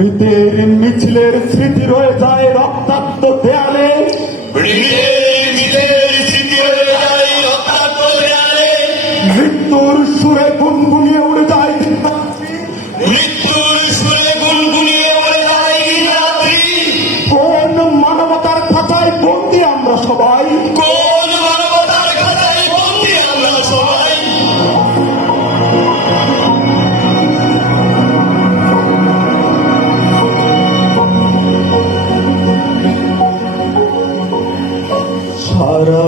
মৃতের মিছিলের স্মৃতি রয়ে যায় রক্তাক্ত দেয়ালে, মৃত্যুর সুরে গুনগুনিয়ে উড়ে যায় কোন মানবতার খাতায় বন্দি আমরা সবাই, সারা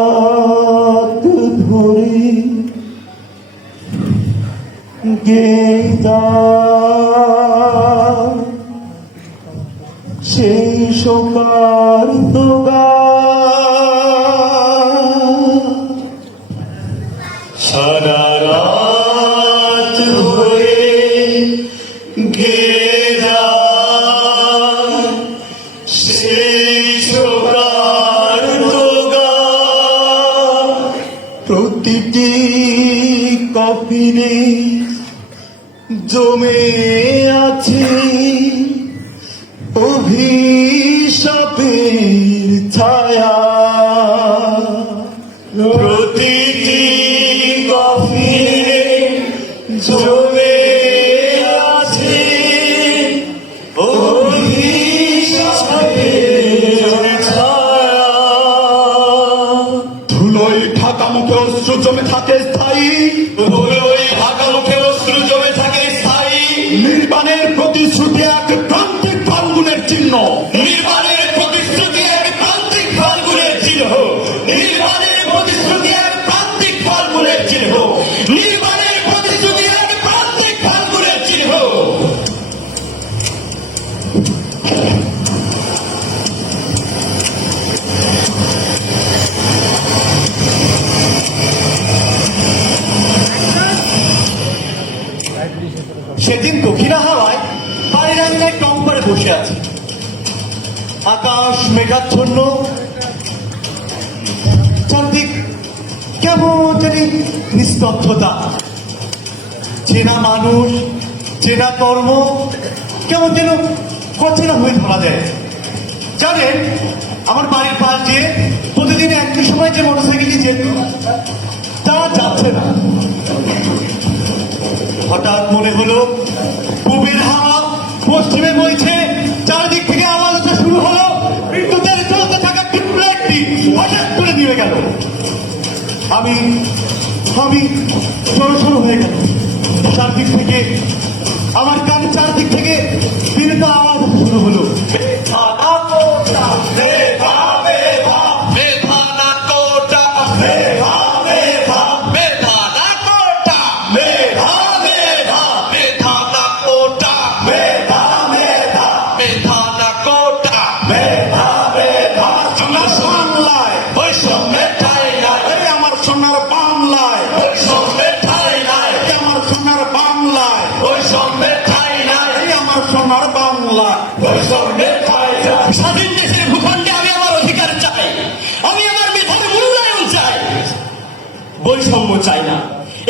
রাত ধরে গেতা সেই শোকার দোগা, সারা রাত ধরে গেতা সেই শোকার দোগা, প্রতিটি কফিনে জমে আছে অভিশাপের ছায়া, প্রতিটি কফিনে জমে আছে অভিশাপের ছায়া, ধুলোয় ঢাকা মুখে অশ্রু জমে থাকে স্থায়ী, ধুলোয় ঢাকা মুখে অশ্রু জমে থাকে স্থায়ী, নির্বাণের প্রতিশ্রুতি এক প্রান্তিক ফাল্গুনের চিহ্ন, নির্বাণের প্রতিশ্রুতি এক প্রান্তিক ফাল্গুনের চিহ্ন, নির্বাণের প্রতিশ্রুতি এক প্রান্তিক ফাল্গুনের চিহ্ন, নির্বাণের প্রতিশ্রুতি এক প্রান্তিক ফাল্গুনের চিহ্ন। সেদিন দক্ষিণা হাওয়ায় বাড়ির আঙিনায় টং করে বসে আছে, আকাশ মেঘাচ্ছন্ন, চারদিক কেমন জানি নিস্তব্ধতা, চেনা মানুষ চেনা কর্ম কেমন যেন অচেনা হয়ে ধরা দেয়। জানেন, আমার বাড়ির পাশ দিয়ে প্রতিদিন একই সময় যে মোটরসাইকেলটি যেত তা যাচ্ছে না। হঠাৎ মনে হলো পূবের হাওয়া পশ্চিমে বইছে, চারদিক থেকে আওয়াজ আসা শুরু হলো, বিদ্যুতের চলতে থাকা টিউবলাইটটি হঠাৎ করে নিয়ে গেল। আমি জড়সড় হয়ে গেল। চারদিক থেকে আমার কান চারদিক থেকে বিরত আওয়াজ আসা শুরু হলো, স্বাধীন দেশের ভূখণ্ডে আমি আমার অধিকার চাই, আমি আমার মেধার মূল্যায়ন চাই, বৈষম্য চাই না।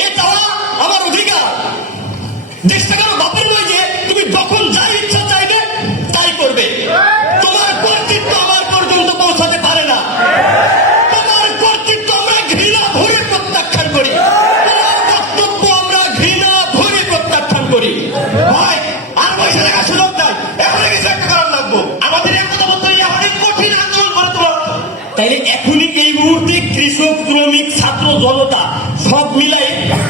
এ তারা আমার অধিকার। দেশটা কেন বাপের নয় যে তুমি যখন যাই ইচ্ছা চাইবে তাই করবে। তোমার কর্তৃত্ব আমার পর্যন্ত পৌঁছাতে পারে না। তোমার কর্তৃত্ব আমরা ঘৃণা ভরে প্রত্যাখ্যান করি, তোমার বক্তব্য আমরা ঘৃণা ভরে প্রত্যাখ্যান করি। ভাই আর পয়সা টাকা সুযোগ নাই, এখন কিছু একটা করার লাগবো। আমাদের একতা বলতে অনেক কঠিন আন্দোলন করে তোলা। তাইলে এখনই এই মুহূর্তে কৃষক শ্রমিক ছাত্র জনতা সব মিলাই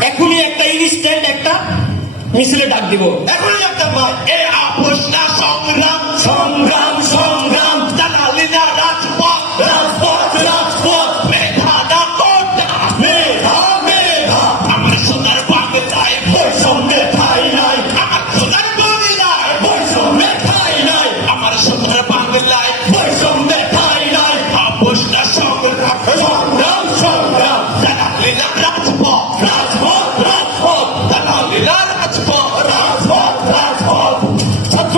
এখনই একটা ইনস্ট্যান্ট একটা মিছিলে ডাক দিব। এখনই একটা এই আপোষ না সংগ্রাম, সংগ্রাম সংগ্রাম, জানালি না রাজপথ, রাজপথ রাজপথ, মেধা না কোটা, মেধা মেধা, আমার সোনার বাংলায় বৈষম্যের ঠাঁই নাই, আমার সোনার বাংলায় বৈষম্যের ঠাঁই নাই, আমার সোনার বাংলায় বৈষম্যের ঠাঁই নাই। আপোষ না সংগ্রাম, সংগ্রাম সংগ্রাম, জানালি না রাজপথ, রাজপথ রাজপথ, জানালি না রাজপথ, রাজপথ রাজপথ। ছাত্র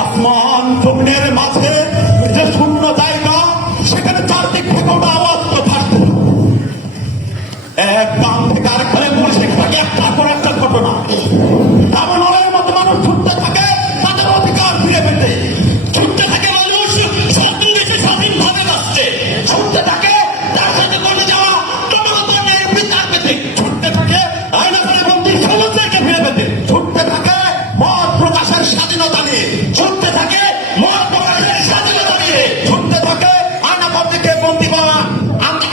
আসমান জমিনের মাঝে যে শূন্য জায়গা, সেখানে চারদিক থেকে ওটা আওয়াজ তো থাকতো। এক গ্রাম থেকে আরেকখানে পরিষেক থাকে একটা পর একটা ঘটনা। দাবানলের মতো মানুষ ছুটতে থাকে তাদের অধিকার ফিরে পেতে। ছুটতে থাকে মানুষ স্বাধীন দেশে স্বাধীনভাবে বাঁচতে। ছুটতে থাকে তার সাথে করে যাওয়া জনগণের বিচার পেতে। ছুটতে থাকে আয়না করে বন্দী সমাজকে ফিরে পেতে। ছুটতে থাকে মত প্রকাশের স্বাধীনতা নিয়ে। ছুটতে থাকে মত প্রকাশের স্বাধীনতা নিয়ে। ছুটতে থাকে আয়না বন্দীকে বন্দী হওয়া,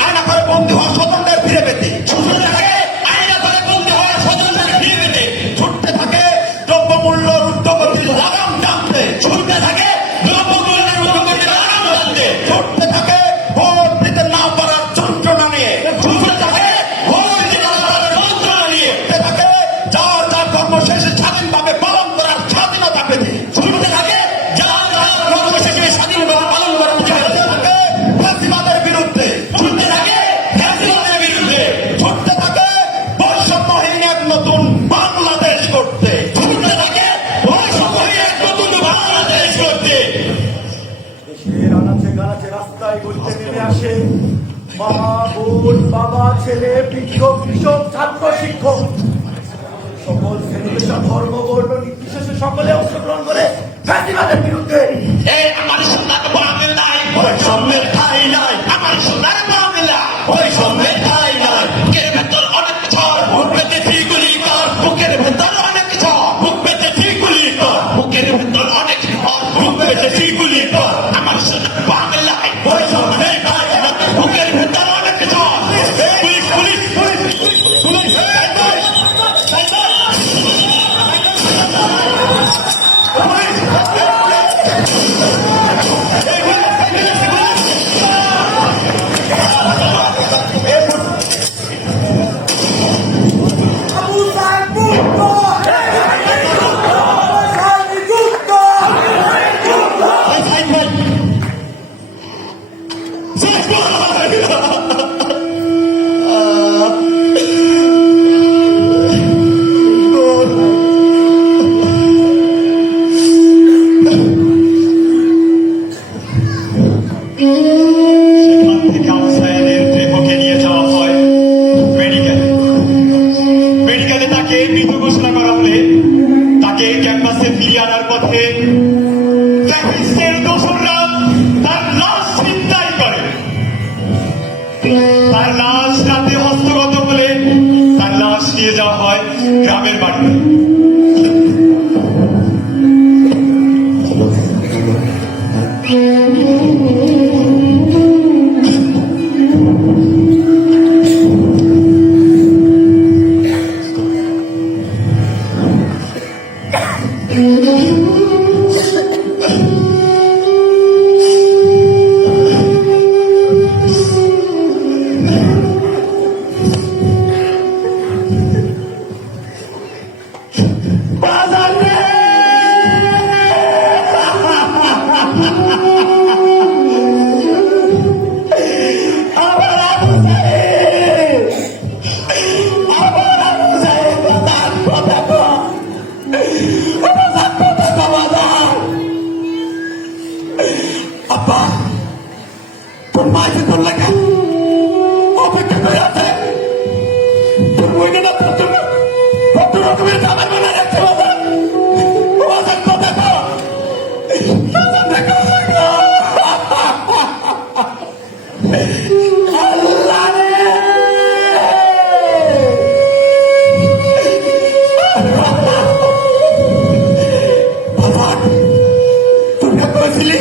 আয়না করে বন্দী হওয়া স্বতন্ত্রের ফিরে পেতে। ছুটতে থাকে আয়না করে বন্দী হওয়া স্বতন্ত্র ফিরে পেতে। ছুটতে থাকে দ্রব্যমূল্য ঊর্ধ্বগতির লাগাম টানতে। ছুটতে থাকে দ্রব্যমূল্যের ঊর্ধ্বগতির লাগাম টানতে। ছুটতে থাকে ভোট দিতে না পারার যন্ত্রণা নিয়ে। ছুটতে থাকে ভোট দিতে না পারার যন্ত্রণা নিয়ে। ছুটতে থাকে যার যার কর্মশেষে স্বাধীনভাবে পালন করার স্বাধীনতা পেতে। ছুটতে থাকে যার যার কর্মশেষে স্বাধীনভাবে পালন করার ছুটতে থাকে ফ্যাসিবাদের বিরুদ্ধে। ছুটতে থাকে ফ্যাসিবাদের বিরুদ্ধে। ছুটতে থাকে বৈষম্যহীন এক নতুন বাংলাদেশ করতে। ছুটতে থাকে বৈষম্যহীন এক নতুন বাংলাদেশ করতে। দেশের আনাচে কানাচে রাস্তায় গলিতে নেমে আসে মা, বোন, বাবা, ছেলে, বৃদ্ধ, কৃষক, ছাত্র, শিক্ষক, সকল শ্রেণী পেশা, ধর্ম, বর্ণ নির্বিশেষে সকলে অংশগ্রহণ করে ফ্যাসিবাদের বিরুদ্ধে। এই আমার সোনার বাংলায় বৈষম্যের ঠাঁই নাই, আমার সোনার বাংলা বৈষম্যের ঠাঁই নাই। বুকের ভেতর অনেক ঝড়, বুক পেতেছি গুলি কর। বুকের ভেতর অনেক ঝড়, বুক পেতেছি গুলি কর। বুকের ভেতর অনেক ঝড়, বুক পেতেছি গুলি কর। আমার সোনার বাংলায় বৈষম্যের ঠাঁই নাই। বুকের ভেতর অনেক ঝড়। Police police police police Abu সাহেব মুক্ত! আসামি যুক্ত! সেখান থেকে আফসায়ানের দেহকে নিয়ে যাওয়া হয় মেডিকেলে। মেডিকেলে তাকে মৃত ঘোষণা করা হলে তাকে ক্যাম্পাসে ফিরিয়ে আনার পথে ফ্যাসিস্টের দোসররা তার লাশ ছিনতাই করে। তার লাশ রাতে হস্তগত হলে তার লাশ নিয়ে যাওয়া হয় গ্রামের বাড়িতে। আব্বা, তোর মাইকে তোর লেখা অপেক্ষা করে আছে। তোর বইটা না কত রকমের খাবার বানায় রাখছে বাবা। বাজার তো দেখো, বাজার দেখো। আল্লাহ রে! বাবা, তোর কইছিলি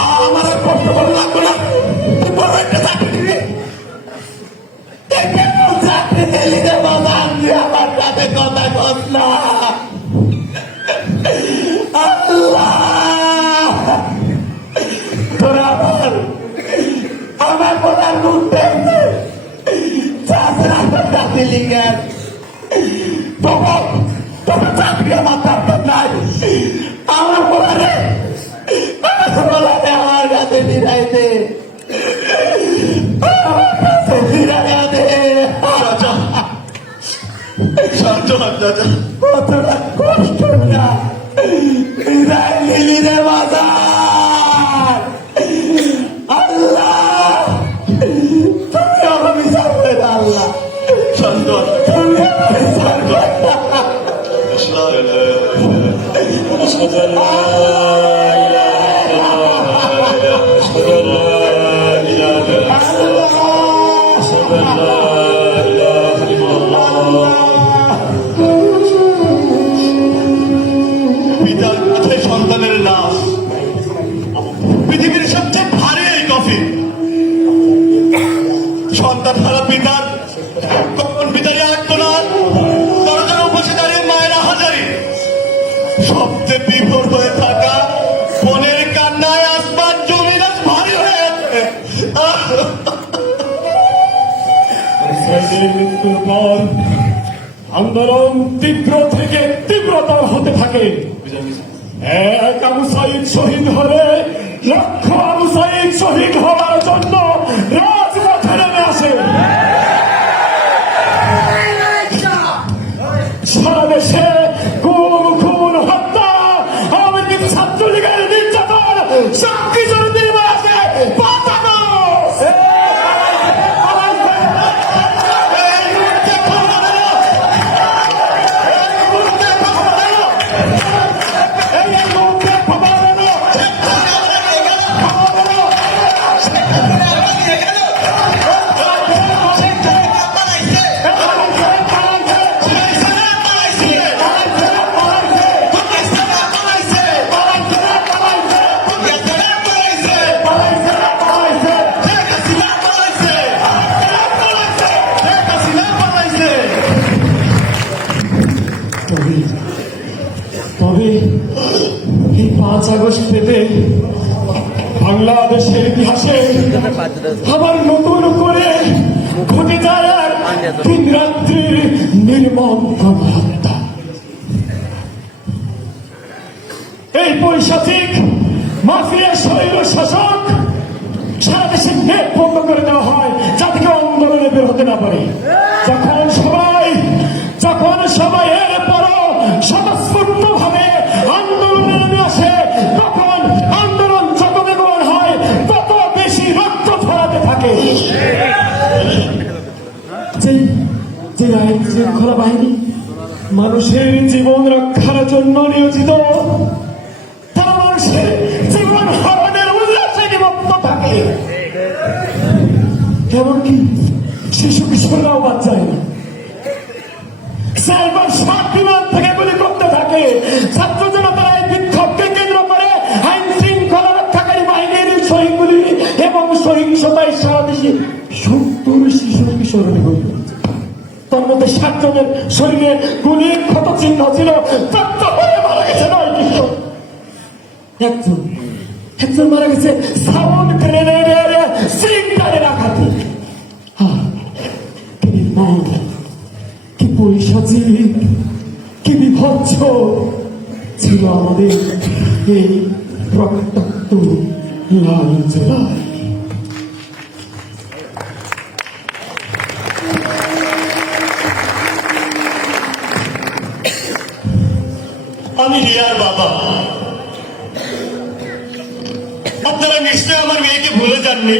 আমার আর কষ্ট করে লাগবে না, তুই বড় একটা চাকরি দিবি। চাকরি দিলি রে বাবা, তুই আমার সাথে কথা কস না। আল্লাহ, তোরা আমার বোনার মুখ দেখবে চাকরি লিখেন তখন তখন চাকরি আমার দরকার নাই। আমার বোনারে আমার কাছে ফিরাইতে, আমার কাছে ফিরাইয়া দে। কতটা কষ্ট না ফিরাই নিলি রে বাজার। আল্লাহ, তুমি আমার বিচার করে দাও। আল্লাহ, তুমি আমার বিচার করে পিতার কাছে সন্তানের লাশ পৃথিবীর সবচেয়ে ভারী এই কফি। সন্তান হারা পিতার কখন পিতারি আত্মনাথ, দরজার উপসে দাঁড়িয়ে মায়েরা হাজারি, সবচেয়ে বিভোর হয়ে থাকা বোনের কান্নায় আসমান জমিরাজ ভারী হয়ে আছে। ইসরায়েলের মৃত্যুর পর আন্দোলন তীব্র থেকে তীব্রতর হতে থাকে। এক আবু সাইদ শহীদ হলে লক্ষ আবু সাইদ শহীদ হওয়ার জন্য রাজপথে নেমে আসে। সারা দেশে খুন খুন হত্যা, আওয়ামী লীগ ছাত্রলীগের নির্যাতন, সব কিছুর নির্মূল আছে পাতানো। তবে এই 5 আগস্ট থেকে বাংলাদেশের ইতিহাসে আবার নতুন করে ঘটে যায় আর দিন রাত্রির নির্মম গণহত্যা। এই পৈশাচিক মাফিয়া শৈল শাসক সারা দেশের নেট বন্ধ করে দেওয়া হয় যাতে কেউ আন্দোলনে বের হতে না পারে। যখন সবাই এরপরও স্বতঃস্ফূর্ত ভাবে আন্দোলনে নেমে আসে, তখন আন্দোলন যত বেগবান হয় তত বেশি রক্ত ছড়াতে থাকে। যে আইন শৃঙ্খলা বাহিনী মানুষের জীবন রক্ষার জন্য নিয়োজিত, তারা মানুষের জীবন হরণের উল্লাসে নিমগ্ন থাকে। এমনকি শিশু কিশোররাও বাদ যায় না। সাইবার 7 বিমান থেকে গুলি করতে থাকে। ছাত্র জনতারা এই বিক্ষোভকে কেন্দ্র করে আইন শৃঙ্খলা রক্ষাকারী বাহিনীর সহিংগুলি এবং সহিংসতায় সারা দেশে 70 শিশু কিশোর নিহত। তার মধ্যে 7 জনের শরীরে গুলির ক্ষত চিহ্ন ছিল, তত্ত্ব হয়ে মারা গেছে 9 কিশোর। একজন মারা গেছে সাউন্ড গ্রেনেডের সিলিন্ডারের আঘাতে। কি পৈশাচিক, কি বিভৎস ছিল আমাদের এই রক্তাক্ত লাল জেলায়। আমি রিয়ার বাবা। আপনারা নিশ্চয় আমার মেয়েকে ভুলে যাননি।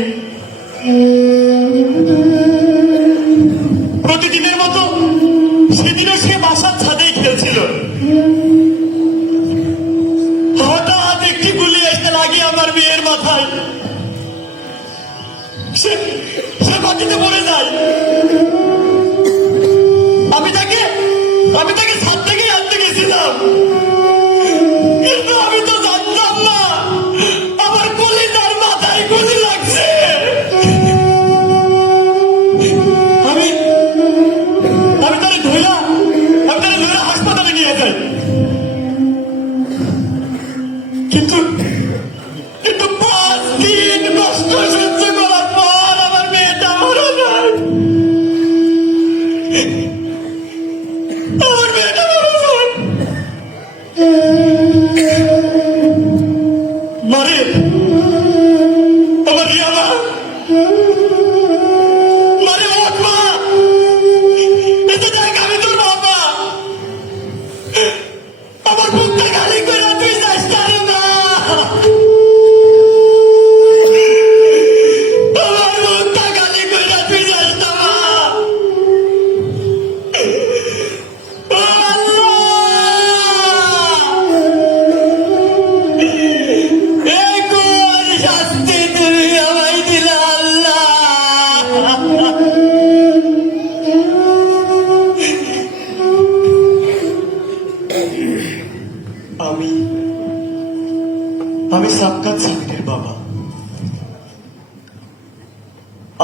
প্রতিদিনের মতো সেদিনও সে বাসার ছাদেই খেলছিল। হঠাৎ একটি গুলি এসে লাগিয়ে আমার মেয়ের মাথায়। সে মাটিতে পড়ে যায়। আমি তাকে ছাদ থেকে আনতে গেছিলাম, কিন্তু আমি তো জানতাম না আমার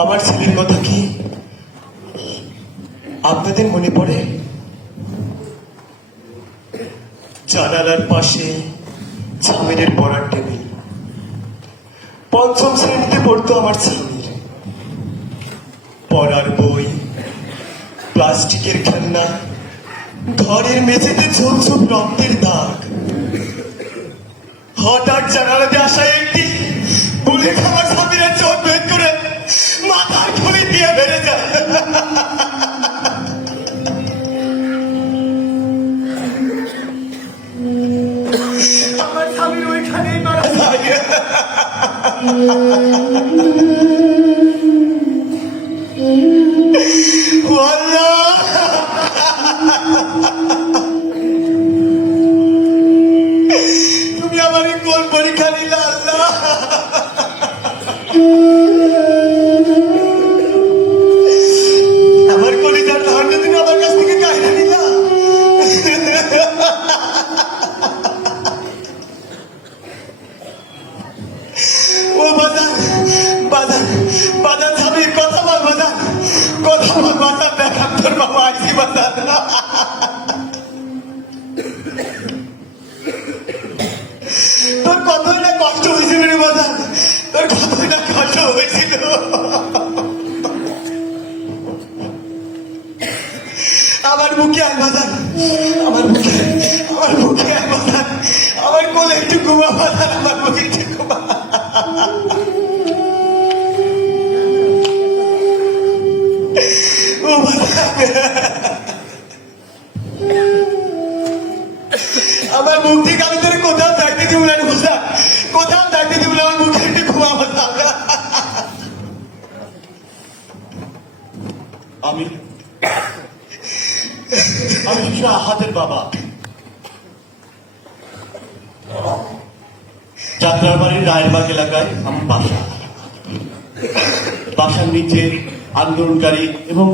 আমার ছেলের কথা কি আপনাদের মনে পড়ে? জানালার পাশে জামিনের পড়ার টেবিল, পঞ্চম শ্রেণীতে পড়তো আমার স্বামীর। পড়ার বই, প্লাস্টিকের খেলনা, ঘরের মেঝেতে ঝোপ ঝোপ রক্তের দাগ। হঠাৎ জানালাতে আসা একটি বুলেট আমার স্বামীর চোখ বের করে মাথার খুলি দিয়ে বেড়ে যায়। আমার স্বামীর ওইখানেই মারা যায়। আল্লাহ! তুমি আমার কোন পরীক্ষা নিলে আল্লাহ? আমার কলিজার ধারণা তুমি আমার কাছ থেকে কাহিনী নিলা। ও বাজান, বাজান, বাজান, স্বামীর কথা বল বাজান, কথা বল বাজান, দেখান তোর বাবা আইসি বাজান। তোর কতই না কষ্ট হয়েছিল রে বাজান, তোর কতই না কষ্ট হয়েছিল। আমার বুকে আয় বাজান, আমার বুকে, আমার বুকে আয় বাজান, আমার কোলে একটু ঘুমা বাজান, আমার বুকে একটু ঘুমা। ও বাজান, আমার মুখ থেকে আমি তোর কোথাও থাকতে দিব না বুঝা, কোথাও থাকতে দিব না, আমার মুখে একটু ঘুমা বাজান। আমি আমি হচ্ছে আহাদের বাবা। যাত্রাবাড়ির রায়েরবাগ এলাকায় আমার বাসা। বাসার নিচে আন্দোলনকারী এবং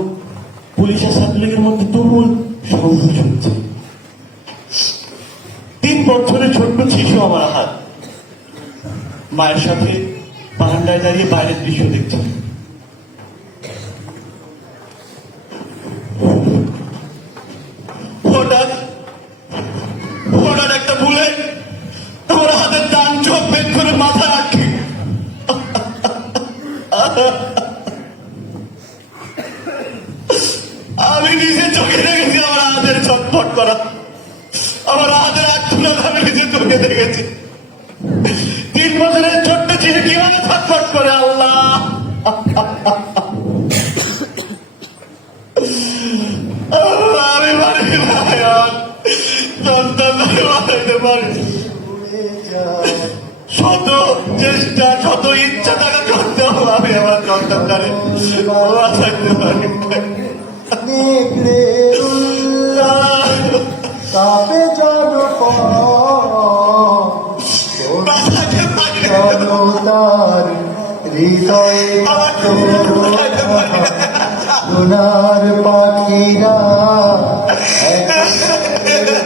পুলিশের ছাত্রলীগের মধ্যে তুমুল সংঘর্ষ হচ্ছে। 3 বছরের ছোট্ট শিশু আমার আহাদ মায়ের সাথে বারান্দায় দাঁড়িয়ে বাইরের দৃশ্য দেখছে। হঠাৎ হঠাৎ একটা বুলেট আমার হাতের ডান চোখ বের করে মাথা রাখে। আমি নিজে চোখে দেখেছি আমার হাতের ছটফট করা, আমার হাতের আঁকুনা আমি নিজে চোখে দেখেছি। 3 বছরের ছোট্ট ছেলে কিভাবে ছটফট করে আল্লাহ। আমি পারি না, সন্তান মারাইতে পারি। শত চেষ্টা, শত ইচ্ছা টাকা করতে হবে, আমি আমার সন্তানটারে বাঁচাইতে পারি। তাপে বাঁচাইতে পারি না। জনতার হৃদয়ে আমার বাঁচাইতে পারি না। সোনার পাখিরা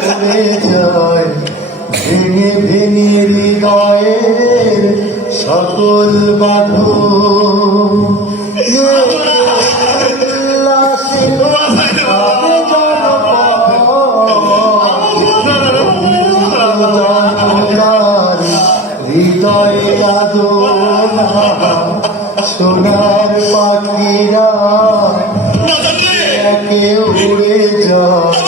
উড়ে যায় ভেঙে ভেঙে হৃদয়ের সকল বাঁধন। হৃদয়ে আদোলা সোনার পাখিরা একে উড়ে যায়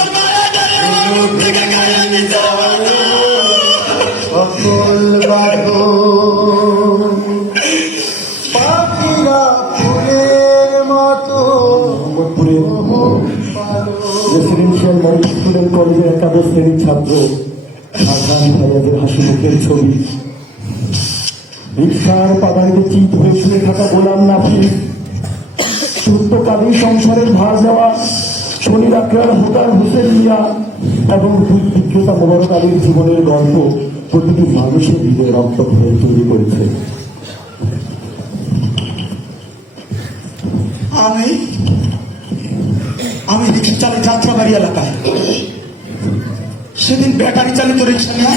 সকল বাঁধন। পাখিরা ফুলের মতো রেসিডেন্সিয়াল মডেল স্টুডেন্ট কলেজের 11 শ্রেণীর ছাত্র হাসান ভাইয়াদের হাসি মুখের ছবি। রিক্সার পাদানিতে চিত হয়ে শুয়ে থাকা গোলাম নাফিস, ছোট্ট কালী সংসারের ভার দেওয়া শনির আখড়ার হোতার হোসেন মিয়া এবং দুধ বিক্রেতা মোবারক আলীর জীবনের গল্প প্রতিটি মানুষের হৃদয়ে রক্ত হয়ে তৈরি করেছে। আমি রিক্সা চালাই যাত্রাবাড়ি এলাকায়। সেদিন ব্যাটারি চালিত রিক্সা নিয়ে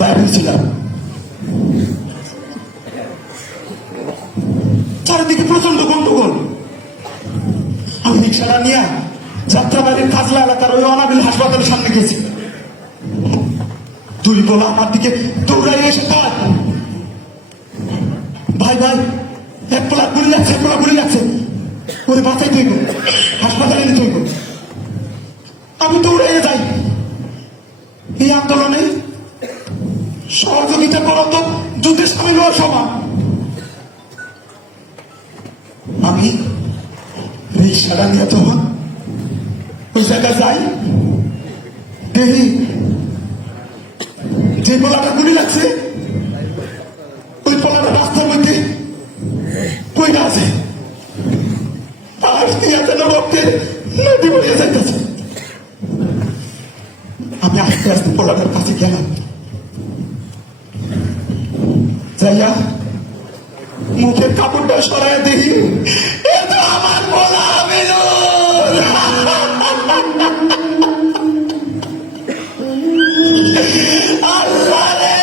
বাইরে ছিলাম। রাস্তার দিকে প্রচন্ড গন্ডগোল। আমি রিক্সাটা নিয়ে যাত্রাবাড়ির কাজলা এলাকার ওই অনাবিল হাসপাতালের সামনে গেছি। দুই বলা আমার দিকে দৌড়াই এসে তার ভাই ভাই এক পোলা গুলি লাগছে, এক পোলা গুলি লাগছে, ওরে বাঁচাই তৈব, হাসপাতালে নিতে হইব। আমি দৌড়াইয়ে যাই। এই আন্দোলনে সহযোগিতা করা তো যুদ্ধে সামিল হওয়ার সমান। আমি রিক্সাটা নিয়ে তখন ওই জায়গায় যাই, দেখি যে পোলাটা গুলি লাগছে ওই পোলাটা রাস্তার মধ্যে পইরা আছে, আর যেন রক্তের নদী বইয়ে যাইতেছে। আমি আস্তে আস্তে পোলাটার কাছে গেলাম, যাইয়া মুখের কাপড়টা সরাই দেখি এ তো আমার পোলা আমিনুল। আল্লাহ রে,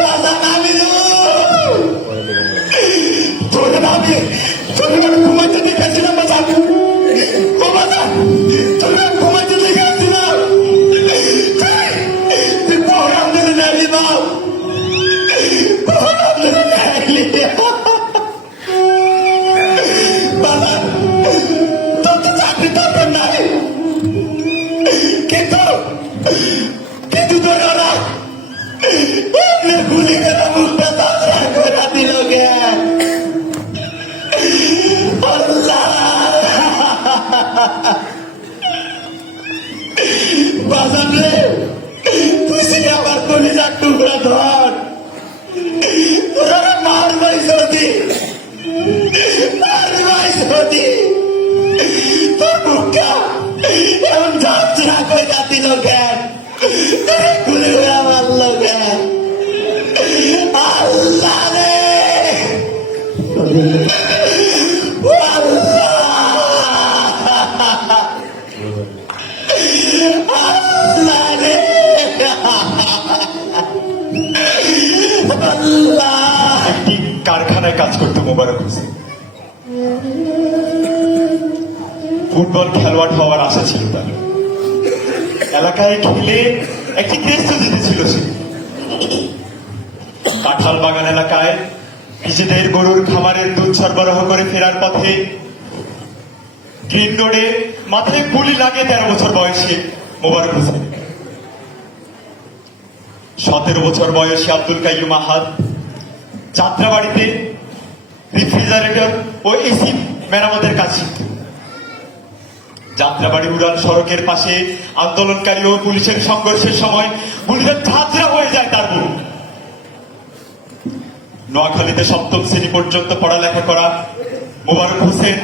বাবা আমিনুল, তোরে আমি ঘুমাইতে দেখেছিলাম বাবা, ও বাবা তোরে ঘুমাইতে দেখেছিলাম, তুই প্রোগ্রাম দিলে নাইলি বাবা, প্রোগ্রাম দিলে নাইলি বাবা, তোর তো চাকরি দরকার নাই, কিন্তু তোর ওরা এমনি গুলি করে মুখটা তাজরা করে দিল জ্ঞান। বাজান রে, তুই সে আমার কলিজার টুকরা ধর, তোরা মার ভাই সদি, মার ভাই সদি, তোর মুখটা এমন ঝাঁঝরা করে দিল জ্ঞান, গুলি করে মারল জ্ঞান। আল্লাহ রে, একটি কারখানায় কাজ করতো মোবারক হোসেন। ফুটবল খেলোয়াড় হওয়ার আশা ছিল তার। এলাকায় খেলে একটি ক্রেস্ট জিতেছিল সে। কাঁঠাল বাগান এলাকায় নিজেদের গরুর খামারের দুধ সরবরাহ করে ফেরার পথে গ্রিন রোডে মাথায় গুলি লাগে 13 বছর বয়সে মোবারক হোসেন। 17 বছর বয়সী আব্দুল কাইয়ুম আহাদ যাত্রাবাড়িতে রেফ্রিজারেটর ও এসি মেরামতের কাজ শিখত। যাত্রাবাড়ি উড়াল সড়কের পাশে আন্দোলনকারী ও পুলিশের সংঘর্ষের সময় গুলিতে ঝাঁঝরা হয়ে যায় তার বুক। নোয়াখালীতে 7ম শ্রেণী পর্যন্ত পড়ালেখা করা মোবারক হোসেন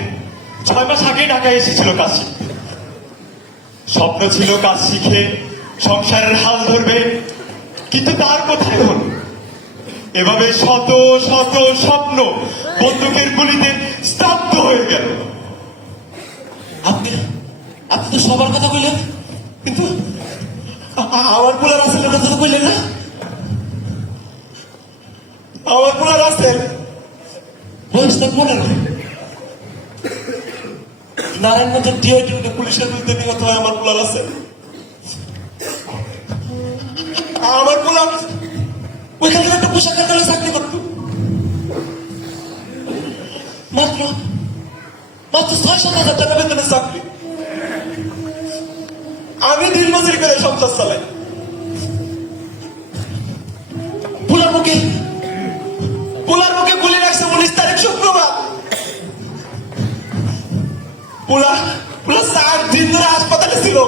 6 মাস আগে ঢাকায় এসেছিল কাজ শিখতে। স্বপ্ন ছিল কাজ শিখে সংসারের হাল ধরবে, কিন্তু তার কোথায় হল? এভাবে শত শত স্বপ্ন বন্দুকের গুলিতে স্তব্ধ হয়ে গেল। আপনি আপনি তো সবার কথা কইলেন, কিন্তু আমার পোলার আসলের কথা তো কইলেন না। আমার পোলার আসেল বয়স তো 15, নারায়ণগঞ্জের ডিআইটি পুলিশের বিরুদ্ধে নিহত হয় আমার পোলার আছে। আমার পোলার ওইখানে একটা পোশাক কারখানায় চাকরি করত, মাত্র 6-7 হাজার টাকা বেতনের চাকরি। আমি দিন মজুরি করে সংসার চালাই। পোলার মুখে গুলি রাখছে 19 তারিখ শুক্রবার। পোলা 4 দিন ধরে হাসপাতালে ছিল,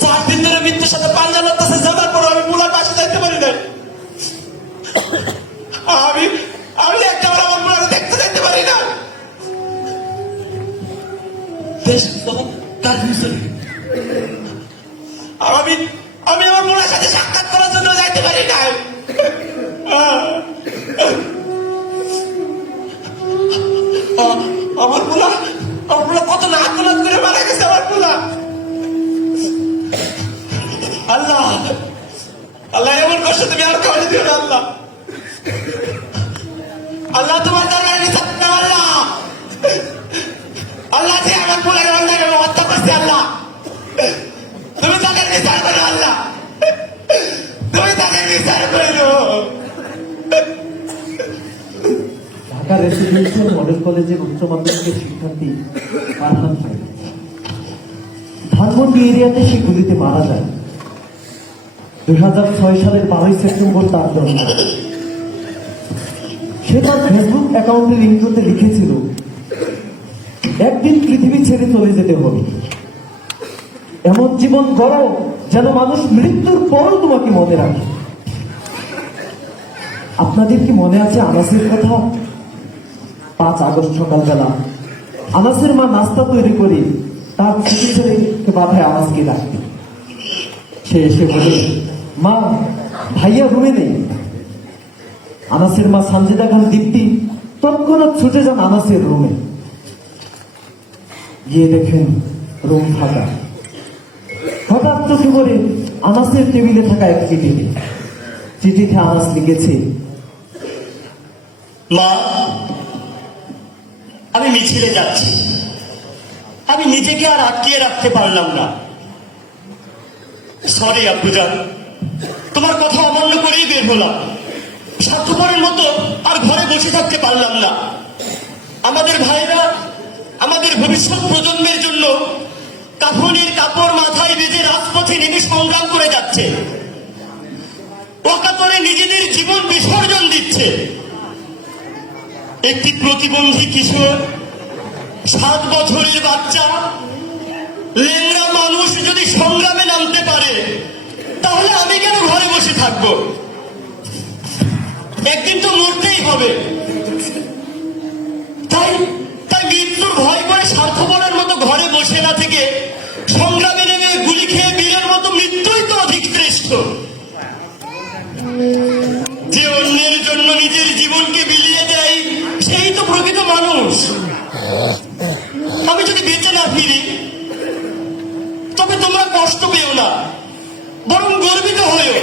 4 দিন ধরে মৃত্যুর সাথে পাল্লা লড়তেছে। যাবার পর আমি পোলার পাশে যাইতে পারি নাই। আমি একটা আমার পোলারে দেখতে যাইতে পারি না। আমি আমার পোলার সাথে সাক্ষাৎ করার জন্য যাইতে পারি নাই। আমার পোলা কত নাক করে মারা গেছে। আমার পোলা আল্লাহ এমন সাথে তুমি আর করে দিও না আল্লাহ। আল্লাহ তোমার দরবারে বিচার দাও আল্লাহ। আল্লাহ যে আমার পোলার অন্যায় হত্যা করছে আল্লাহ, তুমি তাদের বিচার করো আল্লাহ, তুমি তাদের বিচার করো। ঢাকা রেসিডেন্সিয়াল মডেল কলেজের উচ্চ মাধ্যমিকের শিক্ষার্থী ফারহান সাহেব ধানমন্ডি এরিয়াতে সে গুলিতে মারা যায়। 2006 সালের 12 সেপ্টেম্বর তার জন্ম। সে তার ফেসবুক অ্যাকাউন্টের ইন্ট্রোতে লিখেছিল, একদিন পৃথিবী ছেড়ে চলে যেতে হবে, এমন জীবন গড়ো যেন মানুষ মৃত্যুর পর তোমাকে মনে রাখে। আপনাদের কি মনে আছে আনাসের কথা? 5 আগস্ট সকালবেলা আনাসের মা নাস্তা তৈরি করে তার ছোট ছেলেকে বাধায় আনাসকে ডাকতে। সে এসে বলে, মা ভাইয়া রুমে নেই। আনাসের মা সানজিদা খান দীপ্তি তৎক্ষণাৎ ছুটে যান আনাসের রুমে। গিয়ে দেখেন রুম ফাঁকা। হঠাৎ চোখে পড়ে আনাসের টেবিলে থাকা এক চিঠিতে। চিঠিতে আনাস লিখেছে, মা, আমি মিছিলে যাচ্ছি, আমি নিজেকে আর আটকিয়ে রাখতে পারলাম না। সরি আব্বুজান, তোমার কথা অমান্য করেই বের হলাম। স্বার্থপরের মতো আর ঘরে বসে থাকতে পারলাম না। আমাদের ভাইরা আমাদের ভবিষ্যৎ প্রজন্মের জন্য কাফনের কাপড় মাথায় বেঁধে রাজপথে নেমে সংগ্রাম করে যাচ্ছে, অকাতরে নিজেদের জীবন বিসর্জন দিচ্ছে। একটি প্রতিবন্ধী কিশোর, 7 বছরের বাচ্চা, লেংড়া মানুষ যদি সংগ্রামে নামতে পারে, তাহলে আমি কেন ঘরে বসে থাকবো? একদিন তো মরতেই হবে। তাই তাই মৃত্যুর ভয় করে স্বার্থপরের মতো ঘরে বসে না থেকে সংগ্রামে নেমে গুলি খেয়ে বীরের মতো মৃত্যুই তো অধিক শ্রেষ্ঠ। যে অন্যের জন্য নিজের জীবনকে বিলিয়ে দেয়, সেই তো প্রকৃত মানুষ। আমি যদি বেঁচে না ফিরি, তবে তোমরা কষ্ট পেও না, বরং গর্বিত হয়েও।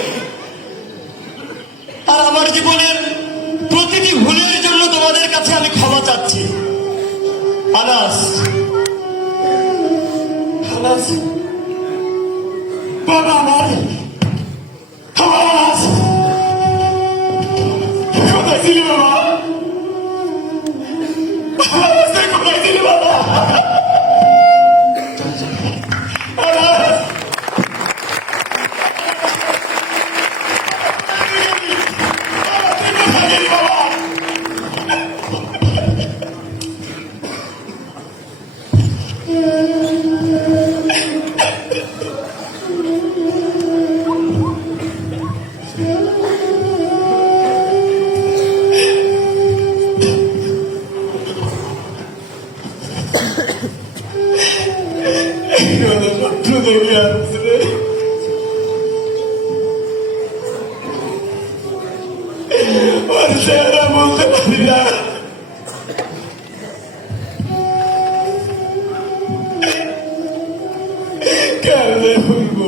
আর আমার জীবনের প্রতিটি ভুলের জন্য তোমাদের কাছে আমি ক্ষমা চাচ্ছি। আনাস, আনাস, বাবা আমার, আমার আনাস, কোথায় ছিলি বাবা? আনাস, তুই কোথায় ছিলি বাবা? আনাস, বলতে পারি না। কেমনে বলবো?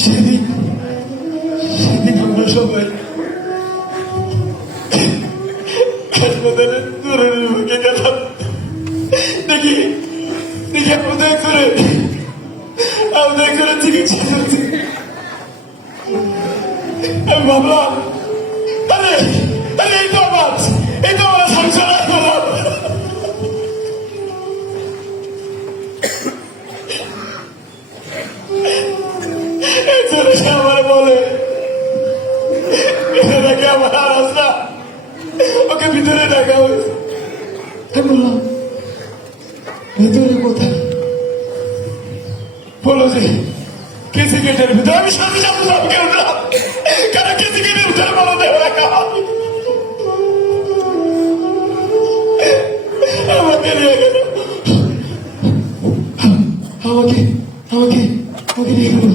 সেদিন আমরা সবাই হাসপাতালে জরুরি মুখে গেলাম। দেখি আমাদের করে চিকিৎসা চলছে। আমি ভাবলাম, আরে এই তো আমার সংসার করলাম। সে আমার বলে, এটা নাকি আমার আনাস না, ওকে ভিতরে ডাকা হয়েছে। আমি বললাম, ভিতরে কোথায়? বলো যে কেসি গেটের ভিতরে। আমি সাথে সাথে সবকে উঠলাম, কারণ কেসি গেটের ভিতরে বলো দেওয়া রাখা আমাকে নিয়ে গেল, আমাকে নিয়ে গেল।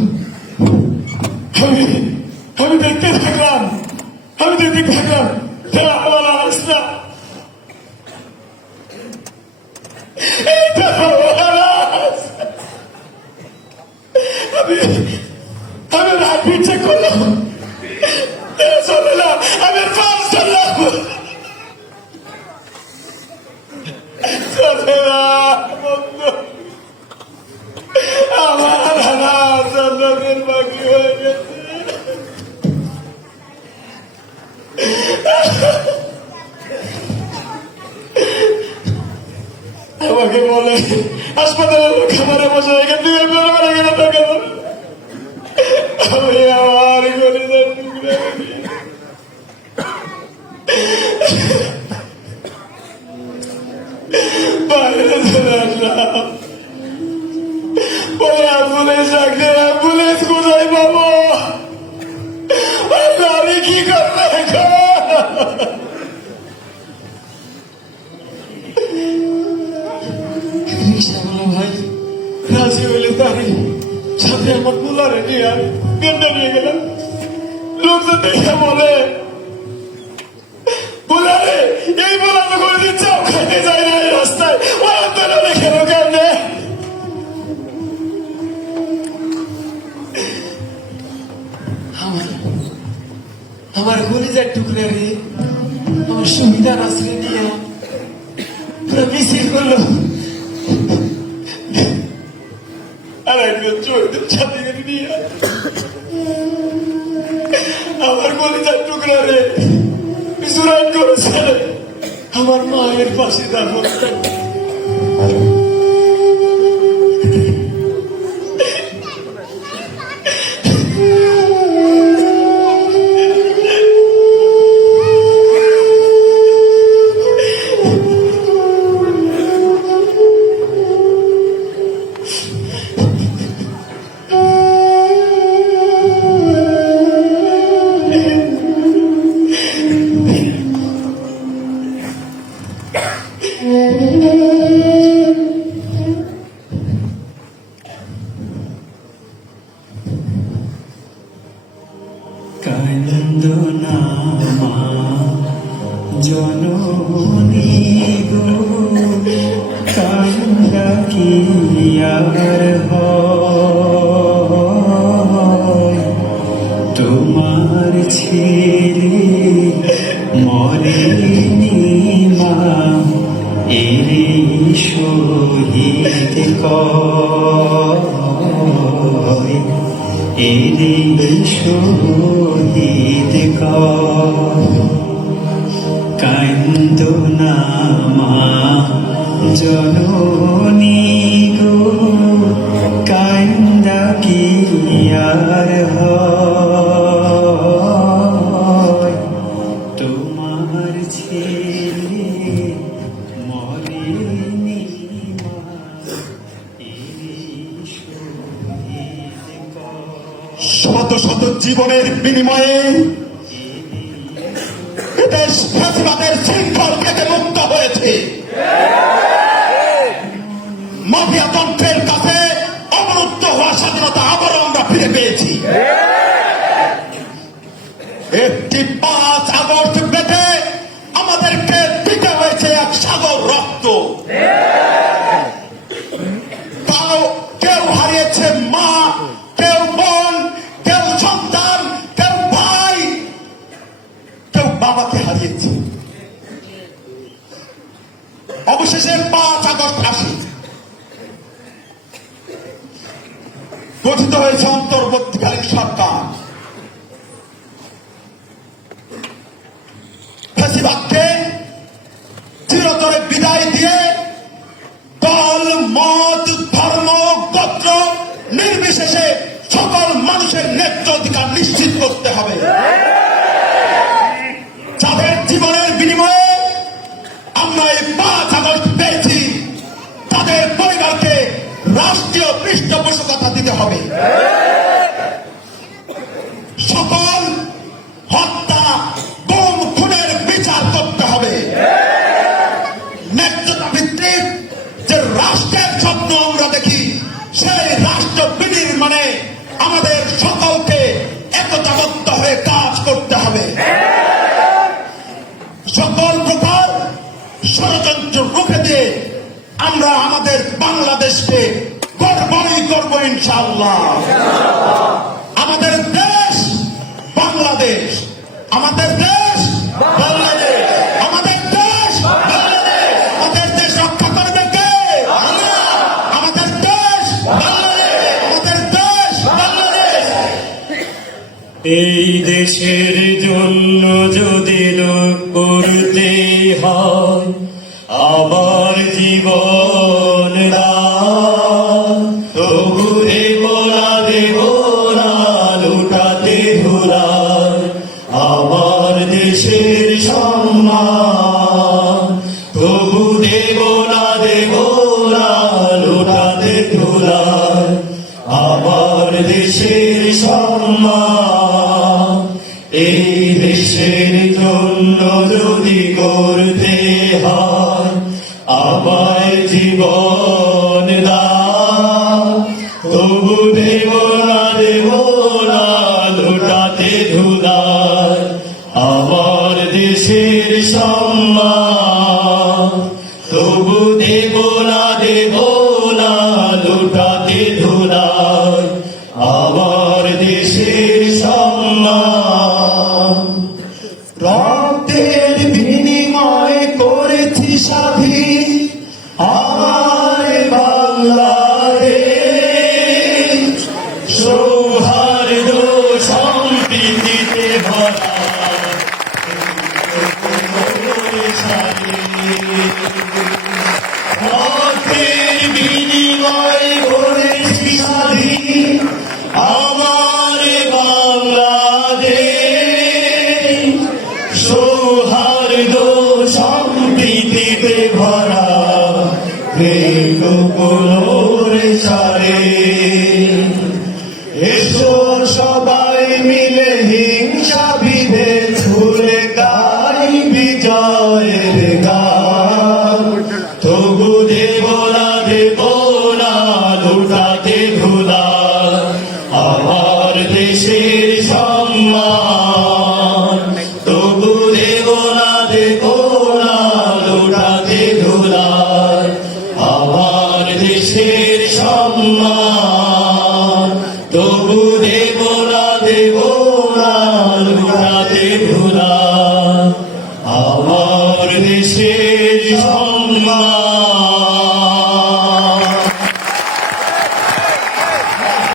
আমি দেখতে থাকলাম তারা আমার আসলা। পিছে করলাম, চলে না, আমি পাঁচ চললাম, চলে না বন্ধু, আমার হাত চন্দ্রের বাকি হয়ে গেছে। আমাকে বলে হাসপাতালের লোক খাবারে বসে এখান থেকে বেরোবার গেল টাকা আমি আমার গরিবের টুকরা বাইরে চলে আসলাম। পরে অ্যাম্বুলেন্স ডাকলে অ্যাম্বুলেন্স কোথায় পাবো? আমি কি করবো এখন? রিক্সাওয়ালা ভাই রাজি হইলে তারই সাথে আমার বুলারে নিয়ে গেন্ডা নিয়ে গেলাম। লোকজন দেখে বলে, বুলারে এই বোলা তো করে দিচ্ছে, খাইতে যায় না এই রাস্তায়, ও আন্দোলনে খেল কেমনে? আমার কলিজার টুকরা রে, আমার সুবিধা নাসরে নিয়ে পুরো মিছিল করলো। আর একজন চোরদের সাথে নিয়ে আমার কলিজার টুকরা রে জুরাইন করেছে আমার মায়ের পাশে দাঁড়ানো। কান্দনা মা জননী গো, কান্দা কি আর হয়, তোমার ছেলে মরেনি মা, এরে শহীদ কয়, এরে শহীদ কান্দনা মা জননী গো, কান্দা কি আর হয়, তোমার ছেলে মরেনি মা, এরে শহীদ শত শত জীবনের বিনিময়ে দেশ ফ্যাসিবাদের শৃঙ্খল থেকে মুক্ত হয়েছে। মাফিয়াতন্ত্রের কাছে অবরুদ্ধ হওয়া স্বাধীনতা আবারও আমরা ফিরে পেয়েছি। একটি 5 আগস্ট পেতে আমাদেরকে দিতে হয়েছে এক সাগর রক্ত। তাও কেউ হারিয়েছে মা, কেউ বোন, কেউ সন্তান, কেউ ভাই, কেউ বাবাকে হারিয়েছে। অবশেষে 5 আগস্ট আসে, গঠিত হয়েছে অন্তর্বর্তীকালীন সরকার। ফ্যাসিবাদকে চিরতরে বিদায় দিয়ে দল, মত, ধর্ম, গোত্র নির্বিশেষে সকল মানুষের ন্যায্য অধিকার নিশ্চিত করতে হবে। যাদের জীবনের বিনিময়ে আমরা এই 5 আগস্ট পেয়েছি, তাদের পরিবারকে রাষ্ট্রীয় পৃষ্ঠপোষকতা দিতে হবে। সকল হত্যা, গুম, খুনের বিচার করতে হবে। ন্যায্যতা ভিত্তিক যে রাষ্ট্রের স্বপ্ন আমরা দেখি, সেই রাষ্ট্র বিনির্মাণে আমাদের সকলকে একতাবদ্ধ হয়ে কাজ করতে হবে। সকল প্রকার ষড়যন্ত্র রুখে দিয়ে আমরা আমাদের বাংলাদেশকে গর্বই করবো ইনশাআল্লাহ। আমাদের দেশ আমাদের দেশ বাংলাদেশ, আমাদের দেশ বাংলাদেশ, আমাদের দেশ রক্ষা করবে কে? আমরা। আমাদের দেশ বাংলাদেশ, আমাদের দেশ বাংলাদেশ। এই দেশের জন্য যদি লোক করতে হয় আমার জীবন দান, তবু দেব না লুটাতে ধুলার আমার দেশের সম্মান, তবু দেব না লুটাতে ধুলার আমার দেশের সম্মান। এই দেশের জন্য যদি করতে হয় আমায় জীবন দান, তবু দেব না লুটাতে ধুলার আমার দেশের সম্মান, তবু দেব না লুটাতে ধুলার আমার দেশের সম্মান। রক্তের বিনিময় করেছি স্বাধীন আমার বাংলাদেশ, সৌহার্দ্য সম্প্রীতিতে ভরা রক্তের বিনিময় করেছি স্বাধীন আমার বাংলাদেশ, সৌহার্দ্য সম্প্রীতিতে ভরা প্রেম সারে। এসো